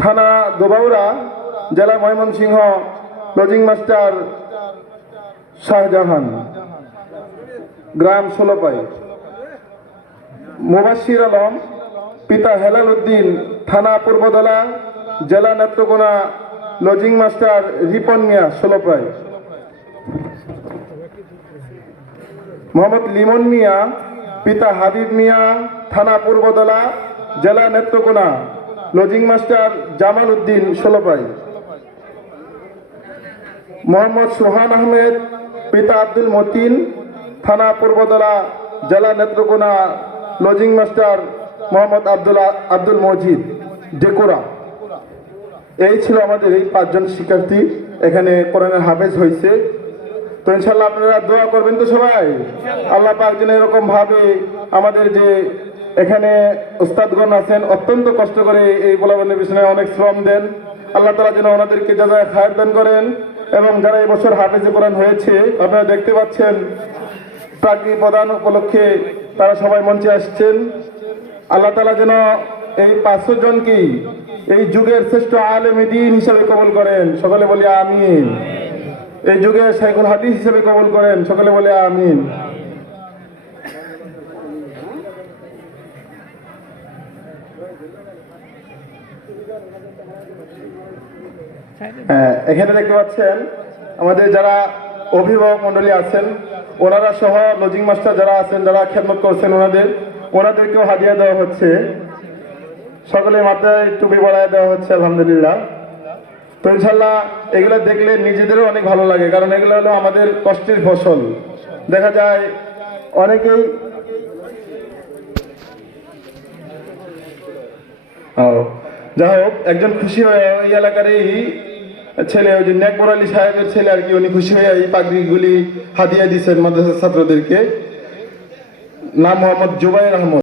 থানা দোবাউড়া, জেলা Mymensingh, lodging master Shahjahan, গ্রাম ষোলপাই। মুবাশির আলম, পিতা হেলাল উদ্দিন, থানা পূর্বদলা, জেলা নেত্রকোনা, লজিং মাস্টার রিপন মিয়া, ষোলপাই। মোহাম্মদ লিমন মিয়া, পিতা হাবিব মিয়া, থানা পূর্বদলা, জেলা নেত্রকোনা, লজিং মাস্টার জামাল উদ্দিন, ষোলপাই। মোহাম্মদ সোহান আহমেদ, পিতা আব্দুল মতিন, থানা পূর্বদলা, জেলা নেত্রকোনা, লজিং মাস্টার মোহাম্মদ আব্দুল মজিদ, ডেকোরা। এই ছিল আমাদের এই 5 জন শিক্ষার্থী এখানে কোরআনের হাফেজ হয়েছে। তো ইনশাল্লাহ আপনারা দোয়া করবেন তো সবাই, আল্লাহ পাক যেন এরকম ভাবে আমাদের যে এখানে উস্তাদগণ আছেন অত্যন্ত কষ্ট করে এই পোলাপানের পিছনে অনেক শ্রম দেন, আল্লাহ তাআলা যেন ওনাদেরকে জাযায়ে খায়ের দান করেন। এবং যারা এই বছর হাফেজে কোরআন হয়েছে আপনারা দেখতে পাচ্ছেন প্রাকৃতিক প্রদান উপলক্ষে তারা সবাই মঞ্চে আসছেন। আল্লাহ তাআলা যেন এই 500 জনকে এই যুগের শ্রেষ্ঠ আলেমে দ্বীন হিসাবে কবুল করেন, সকলে বলি আমিন। এই যুগে শাইখুল হাদিস হিসেবে কবুল করেন, সকলে বলে আমিন। এখানে দেখতে পাচ্ছেন আমাদের যারা অভিভাবক মন্ডলী আছেন ওনারা সহ লজিং মাস্টার যারা আছেন, যারা খেদমত করছেন ওনাদেরকেও হাদিয়া দেওয়া হচ্ছে। সকলে মাথায় টুপি পরায় দেওয়া হচ্ছে, আলহামদুলিল্লাহ। তো ইনশাল্লাহ এগুলো দেখলে নিজেদেরও অনেক ভালো লাগে, কারণ এগুলো হলো আমাদের কষ্টের ফসল। দেখা যায় অনেকেই যাই হোক একজন খুশি হয়ে এই এলাকার এই ছেলে, ওই যে নেকবর আলী সাহেবের ছেলে আর কি, উনি খুশি হয়ে এই পাগড়িগুলি হাদিয়া দিচ্ছেন মাদ্রাসার ছাত্রদেরকে। নাম মোহাম্মদ জুবাইর আহমদ।